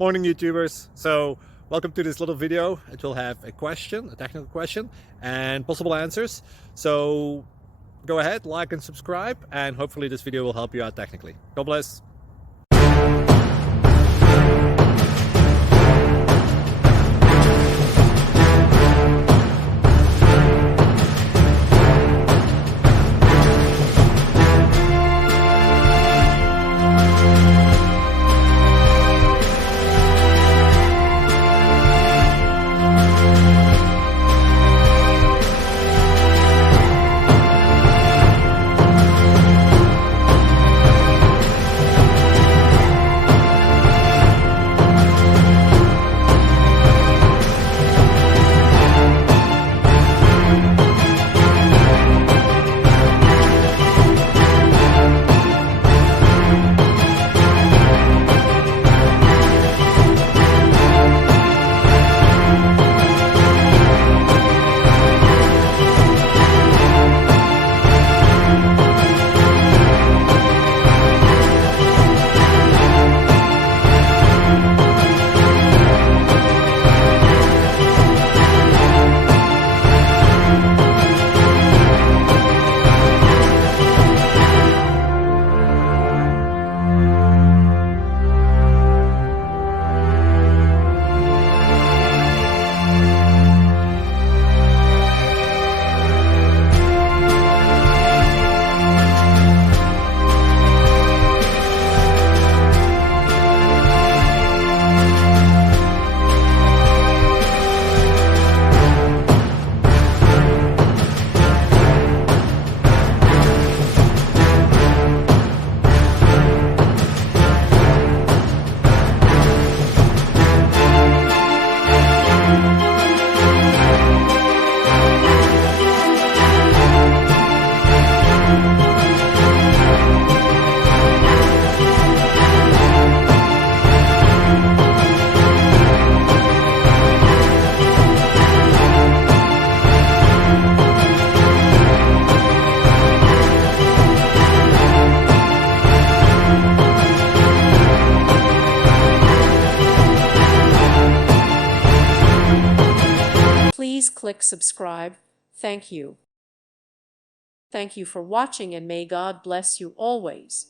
Morning YouTubers. So welcome to this little video. It will have a question, a technical question, and possible answers. So go ahead, like and subscribe, and hopefully this video will help you out technically. God bless. Please click subscribe. Thank you. Thank you for watching, and may God bless you always.